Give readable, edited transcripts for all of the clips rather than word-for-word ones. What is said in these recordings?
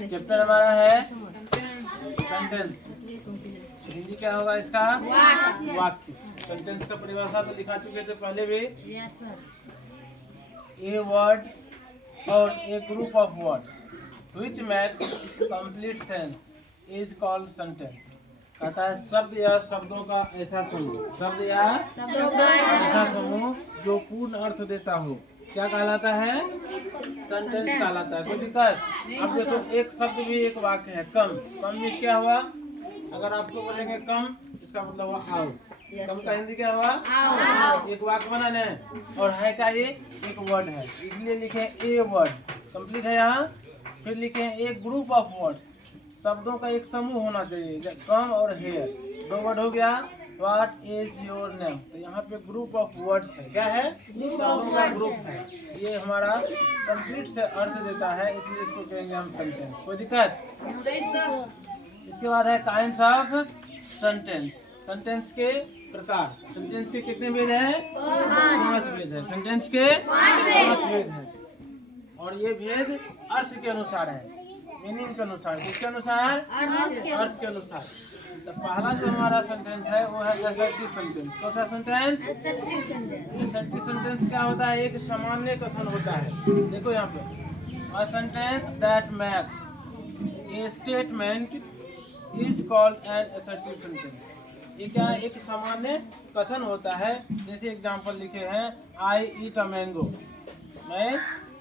Chapter हमारा है sentence. Hindi क्या होगा इसका? वाक्य। सेंटेंस का परिभाषा तो दिखा चुके थे पहले भी। Yes sir. ए वर्ड और a group of words which makes complete sense is called sentence। कहता है शब्द या शब्दों का ऐसा समूह, शब्द या ऐसा समूह जो पूर्ण अर्थ देता हो, क्या कहलाता है? सेंटेंस कहलाता है। कोई दिक्कत? अब देखो एक शब्द भी एक वाक्य है। कम, कम मीन्स क्या हुआ? अगर आपको बोलेंगे कम, इसका मतलब हुआ आओ। कम का हिंदी क्या हुआ? एक वाक्य बनाना है और है क्या? ये एक वर्ड है, इसलिए लिखे ए वर्ड। कंप्लीट है यहाँ। फिर लिखे एक ग्रुप ऑफ वर्ड्स, शब्दों का एक समूह होना चाहिए। कम और हेयर, दो वर्ड हो गया। व्हाट इज योर नेम, तो यहाँ पे ग्रुप ऑफ वर्ड्स है। क्या है? शब्दों का ग्रुप है। ये हमारा कंप्लीट से अर्थ देता है, इसलिए इसको कहेंगे हम सेंटेंस। कोई दिक्कत? इसके बाद है काइंड्स ऑफ सेंटेंस। सेंटेंस के प्रकार। सेंटेंस के कितने भेद हैं? 5 भेद है। सेंटेंस के 5 भेद है और ये भेद अर्थ के अनुसार है, मीनिंग के अनुसार। किसके अनुसार? अर्थ के अनुसार। तो पहला जो हमारा सेंटेंस है वो है असर्टिव सेंटेंस। कौन सा sentence? Assertive sentence. Assertive sentence क्या होता है? एक सामान्य कथन होता है। देखो यहाँ पे, अ sentence that makes a statement is called N assertive sentence. ये क्या है? एक सामान्य कथन होता है। जैसे एग्जांपल लिखे हैं, आई ईट अ मैंगो, मैं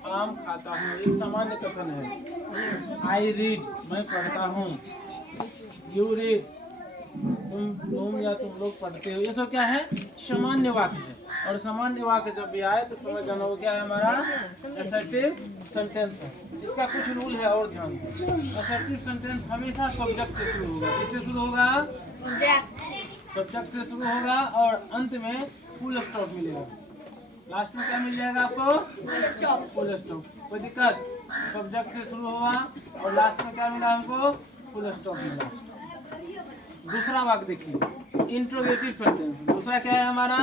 आम खाता हूँ, एक सामान्य कथन है। आई रीड, मैं पढ़ता हूँ। यू रीड, तुम या तुम लोग पढ़ते हो। ये सब क्या है? सामान्य वाक्य है। और सामान्य वाक्य जब भी आए तो समझ जाना वो क्या है? हमारा असर्टिव सेंटेंस है। इसका कुछ रूल है और ध्यान दो। असर्टिव सेंटेंस हमेशा सब्जेक्ट से शुरू होगा। किससे शुरू होगा? सब्जेक्ट से शुरू होगा और अंत में फुल स्टॉप मिलेगा। लास्ट में क्या मिल जाएगा आपको? Full stop. कोई दिक्कत? सब्जेक्ट से शुरू हुआ और लास्ट में क्या मिला हमको? फुल स्टॉप मिला। दूसरा वाक्य देखिए, इंट्रोगेटिव सेंटेंस। दूसरा क्या है हमारा?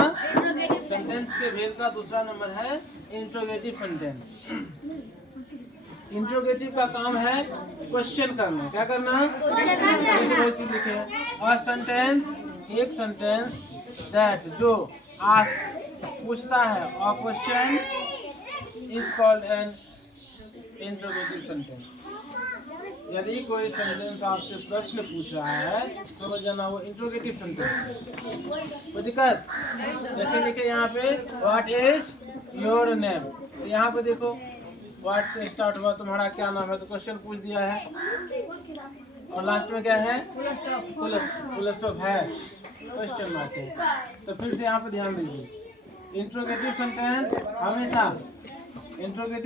सेंटेंस के भेद का दूसरा नंबर है इंट्रोगेटिव सेंटेंस। इंट्रोगेटिव का काम है क्वेश्चन करना। क्या करना? लिखे और सेंटेंस, एक सेंटेंस दैट जो आस्क, पूछता है, और question is called N interrogative sentence. यदि कोई सेंटेंस आपसे प्रश्न पूछ रहा है तो समझ जाना वो इंट्रोगेटिव सेंटेंस है। कोई दिक्कत? जैसे लिखे यहाँ पे, व्हाट इज योर नेम। तो यहाँ पे देखो, व्हाट से स्टार्ट हुआ, तुम्हारा क्या नाम है, तो क्वेश्चन पूछ दिया है और लास्ट में क्या है? फुल स्टॉप है, क्वेश्चन मार्क है। तो फिर से यहाँ पे ध्यान दीजिए, इंट्रोगेटिव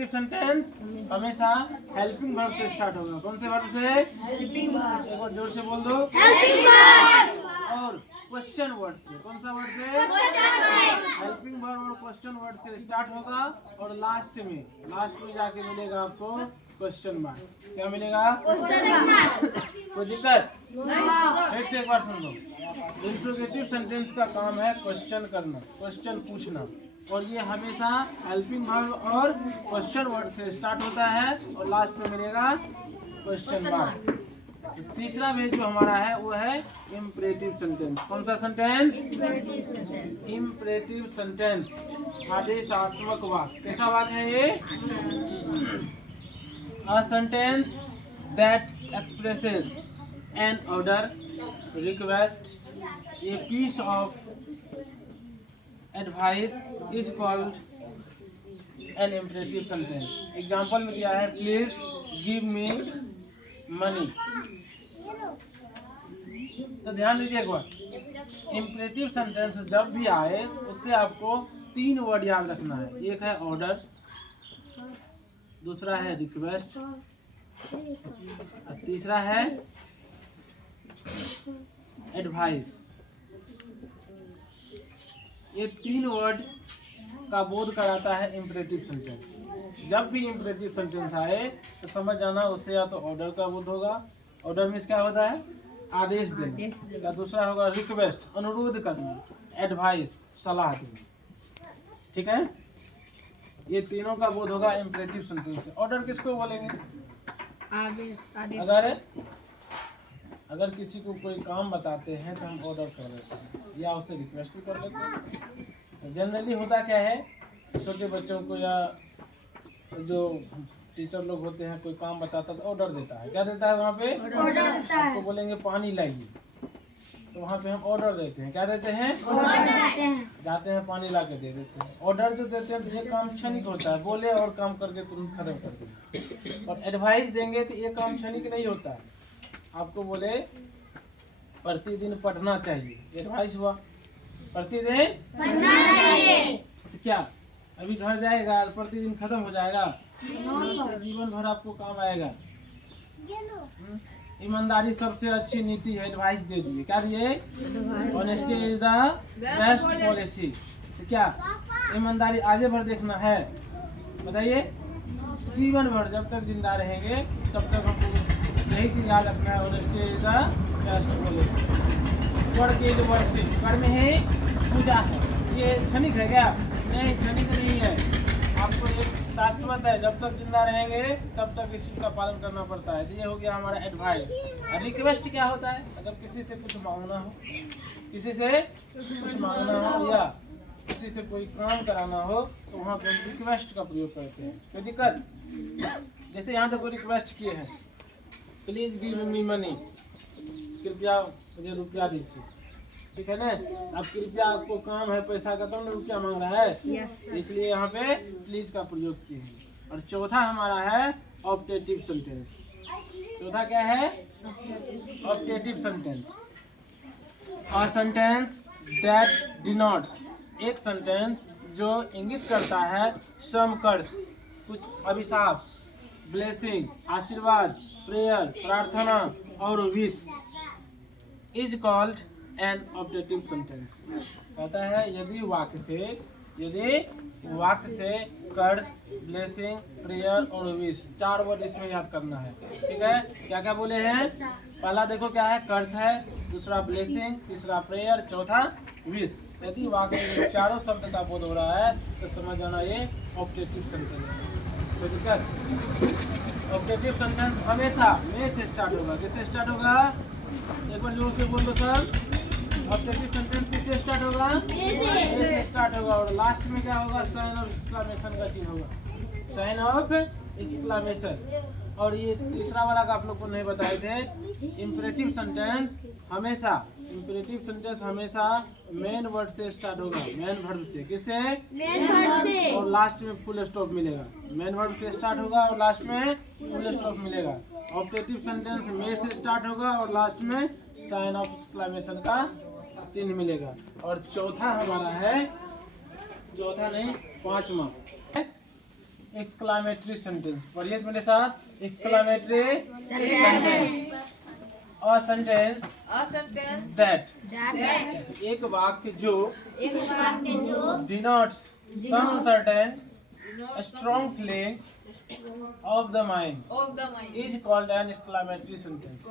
सेंटेंस हमेशा हेल्पिंग वर्ब से स्टार्ट होगा। कौन से वर्ब से? एक बार जोर से बोल दो। और क्वेश्चन वर्ड से। कौन सा वर्ड से? हेल्पिंग वर्ब और क्वेश्चन वर्ड से स्टार्ट होगा और लास्ट में जाके मिलेगा आपको क्वेश्चन मार्क। क्या मिलेगा? कोई दिक्कत? फिर से एक बार सुन लो। इंट्रोगेटिव सेंटेंस का काम है क्वेश्चन करना, क्वेश्चन पूछना, और ये हमेशा हेल्पिंग वर्ब और क्वेश्चन वर्ड से स्टार्ट होता है और लास्ट में मिलेगा क्वेश्चन मार्क। तीसरा भेद जो हमारा है वो है इम्परेटिव सेंटेंस। कौन सा सेंटेंस? इम्परेटिव सेंटेंस, आदेशात्मक वाक्य। कैसा वाक्य है ये? A sentence that expresses an order, request, a piece of advice is called an imperative sentence. Example में दिया है, प्लीज गिव मी मनी। तो ध्यान दीजिए एक बार, इम्परेटिव सेंटेंस जब भी आए उससे आपको 3 वर्ड याद रखना है। एक है ऑर्डर, दूसरा है रिक्वेस्ट, तीसरा है एडवाइस। ये 3 वर्ड का बोध कराता है इम्परेटिव सेंटेंस। जब भी इम्परेटिव सेंटेंस आए तो समझ जाना उससे या तो ऑर्डर का बोध होगा। ऑर्डर मीन्स क्या होता है? आदेश देना। या दूसरा होगा रिक्वेस्ट, अनुरोध करना, एडवाइस, सलाह देना। ठीक है, ये तीनों का बोध होगा इम्परेटिव सेंटेंस से। ऑर्डर किसको बोलेंगे? अगर किसी को कोई काम बताते हैं तो हम ऑर्डर कर देते हैं या उसे रिक्वेस्ट भी कर लेते हैं। जनरली होता क्या है, छोटे बच्चों को या जो टीचर लोग होते हैं कोई काम बताता है तो ऑर्डर देता है। क्या देता है वहाँ पे? ऑर्डर देता है। आपको बोलेंगे पानी लाइए तो वहाँ पे हम ऑर्डर देते हैं। क्या देते हैं? जाते हैं पानी ला के दे देते हैं। ऑर्डर जो देते हैं तो ये काम क्षणिक होता है, बोले और काम करके तुरंत खत्म कर देंगे। और एडवाइस देंगे तो ये काम क्षणिक नहीं होता है। आपको बोले प्रतिदिन पढ़ना चाहिए, एडवाइस हुआ प्रतिदिन पढ़ना चाहिए। तो क्या अभी घर जाएगा प्रतिदिन खत्म हो जाएगा? जीवन भर आपको काम आएगा। ईमानदारी सबसे अच्छी नीति है, एडवाइस दे दिए। क्या दिए? Honesty is the best policy. तो क्या ईमानदारी आगे भर देखना है? बताइए। जीवन भर जब तक जिंदा रहेंगे तब तक हमको यही चीज याद रखना है, honesty is the best policy. Word के वर्ड से कर्म है पूजा है। ये क्षणिक है क्या? नहीं, क्षणिक नहीं है। आपको एक शाश्वत है, जब तक जिंदा रहेंगे तब तक इस चीज का पालन करना पड़ता है। ये हो गया हमारा एडवाइस। और रिक्वेस्ट क्या होता है? अगर किसी से कुछ मांगना हो, किसी से कुछ मांगना हो या किसी से कोई काम कराना हो तो वहाँ पे रिक्वेस्ट का प्रयोग करते हैं। कोई दिक्कत? जैसे यहाँ पे कोई रिक्वेस्ट किए हैं, प्लीज गिव मी मनी, कृपया मुझे रुपया दीजिए। ठीक है ना? अब कृपया आपको काम है पैसा का तो रुपया मांग रहा है, इसलिए यहाँ पे प्लीज का प्रयोग किए हैं। और चौथा हमारा है ऑब्जेक्टिव सेंटेंस। चौथा क्या है? Objective sentence. A sentence that denotes, एक सेंटेंस जो इंगित करता है सम कर्स, कुछ अभिशाप, ब्लेसिंग आशीर्वाद, प्रेयर प्रार्थना और wish, is called an objective sentence. कहता है यदि वाक्य से कर्स, ब्लेसिंग, प्रेयर और विश, 4 वर्ड इसमें याद करना है। ठीक है? क्या क्या बोले हैं? पहला देखो क्या है? कर्स है, दूसरा ब्लेसिंग, तीसरा प्रेयर, चौथा विश। यदि वाक्य में चारों शब्द का बोध हो रहा है तो समझ जाना ये ऑब्जेक्टिव सेंटेंस है। तो दिक्कत? ऑब्जेक्टिव सेंटेंस हमेशा में से स्टार्ट होगा। किससे स्टार्ट होगा? एक बार जोर से बोल दो सर। ऑब्जेक्टिव सेंटेंस किससे स्टार्ट होगा? से स्टार्ट होगा। और लास्ट में क्या होगा? साइन ऑफ एक्सक्लेमेशन का चिन्ह होगा, साइन ऑफ एक्सक्लेमेशन। और ये तीसरा वाला का आप लोग को नहीं बताए थे। इंपरेटिव सेंटेंस हमेशा मेन वर्ड से स्टार्ट होगा, मेन वर्ब से। किससे? मेन वर्ब से। और लास्ट में फुल स्टॉप मिलेगा। मेन वर्ब से स्टार्ट होगा और लास्ट में फुल स्टॉप मिलेगा। ऑब्जेक्टिव सेंटेंस में से स्टार्ट होगा और लास्ट में साइन ऑफ एक्सक्लेमेशन का चिन्ह मिलेगा। और चौथा हमारा है, चौथा नहीं पांचवा, एक्सक्लेमेटरी सेंटेंस। पढ़िए मेरे साथ, exclamatory sentence. A sentence that, एक वाक्य जो denotes some certain strong feeling of the mind is called an exclamatory sentence.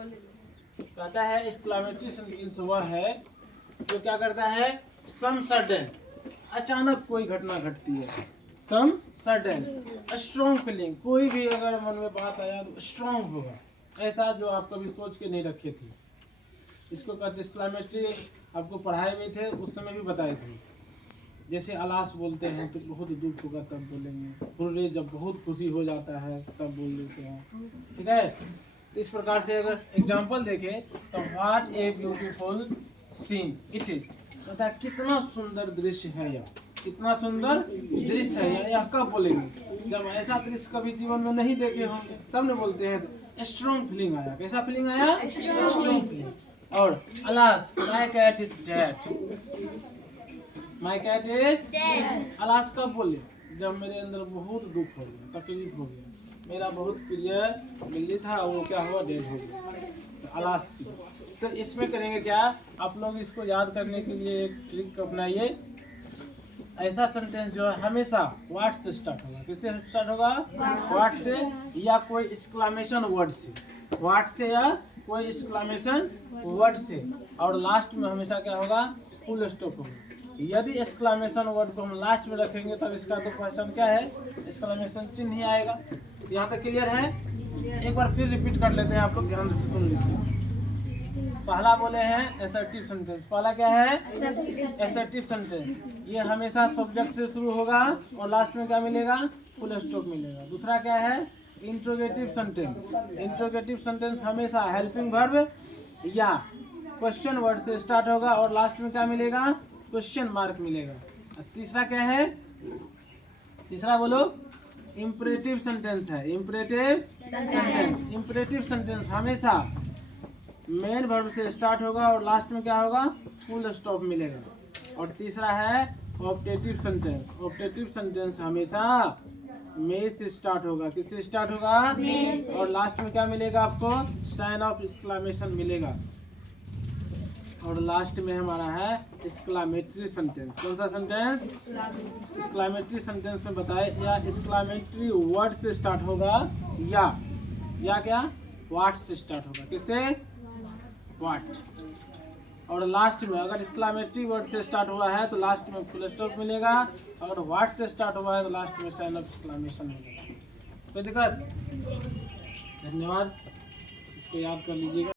कहता है एक्सक्लेमेटरी सेंटेंस वह है जो क्या करता है? सम सर्टेन, अचानक कोई घटना घटती है। सम सर्टेन स्ट्रॉन्ग फीलिंग, कोई भी अगर मन में बात आया तो स्ट्रॉन्ग होगा, ऐसा जो आप कभी सोच के नहीं रखे थे। इसको कहते एक्सक्लेमेटरी। आपको पढ़ाए में थे, उस समय भी बताए थे। जैसे अलास बोलते हैं तो बहुत दुख होगा तब बोलेंगे, हुर्रे जब बहुत खुशी हो जाता है तब बोल देते हैं। ठीक है? तो इस प्रकार से अगर एग्जाम्पल देखें तो what a beautiful seen it is, मतलब कितना सुंदर दृश्य है यह, कितना सुंदर दृश्य है यह कब बोलेंगे? जब ऐसा दृश्य कभी जीवन में नहीं देखे होंगे तब न बोलते हैं। स्ट्रॉन्ग फीलिंग आया। कैसा फीलिंग आया? Strong feeling. और alas my cat is dead, my cat is dead. Alas कब बोले? जब मेरे अंदर बहुत दुख हो गया, तकलीफ हो गया, मेरा बहुत प्रिय बिल्ली था वो क्या हुआ? डेड हो गया। तो अलास की। तो इसमें करेंगे क्या आप लोग? इसको याद करने के लिए एक ट्रिक अपनाइए। ऐसा सेंटेंस जो है हमेशा व्हाट से स्टार्ट होगा। किससे स्टार्ट होगा? व्हाट से या कोई एक्सक्लेमेशन वर्ड से। व्हाट से या कोई एक्सक्लेमेशन वर्ड से। और लास्ट में हमेशा क्या होगा? फुल स्टॉप होगा। यदि एक्सक्लेमेशन वर्ड को हम लास्ट में रखेंगे तब इसका तो क्वेश्चन क्या है? एक्सक्लेमेशन चिन्ह ही आएगा। यहाँ तक क्लियर है? एक बार फिर रिपीट कर लेते हैं, आप लोग ध्यान से सुन लीजिए। पहला बोले हैं एसर्टिव सेंटेंस। पहला क्या है? Assertive sentence. ये हमेशा सब्जेक्ट से शुरू होगा और लास्ट में क्या मिलेगा? फुल स्टॉप मिलेगा। दूसरा क्या है? Interrogative sentence. इंट्रोगेटिव सेंटेंस हमेशा हेल्पिंग वर्ब या क्वेश्चन वर्ड से स्टार्ट होगा और लास्ट में क्या मिलेगा? क्वेश्चन मार्क मिलेगा। तीसरा क्या है? तीसरा बोलो। इंपरेटिव सेंटेंस है। Imperative sentence. इंपरेटिव सेंटेंस हमेशा मेन वर्ब से स्टार्ट होगा और लास्ट में क्या होगा? फुल स्टॉप मिलेगा। और तीसरा है ऑप्टेटिव सेंटेंस। ऑप्टेटिव सेंटेंस हमेशा में से स्टार्ट होगा। किससे स्टार्ट होगा? और लास्ट में क्या मिलेगा आपको? साइन ऑफ एक्सक्लेमेशन मिलेगा। और लास्ट में हमारा है एक्सक्लेमेटरी सेंटेंस। कौन सा सेंटेंस? एक्सक्लेमेटरी सेंटेंस में बताए या एक्सक्लेमेटरी वर्ड से स्टार्ट होगा या क्या? व्हाट से स्टार्ट होगा। किससे? व्हाट। और लास्ट में अगर एक्सक्लेमेटरी वर्ड से स्टार्ट हुआ है तो लास्ट में फुल स्टॉप मिलेगा, और व्हाट से स्टार्ट हुआ है तो लास्ट में साइन ऑफ एक्सक्लेमेशन मिलेगा। कोई दिक्कत? धन्यवाद, इसको याद कर लीजिएगा।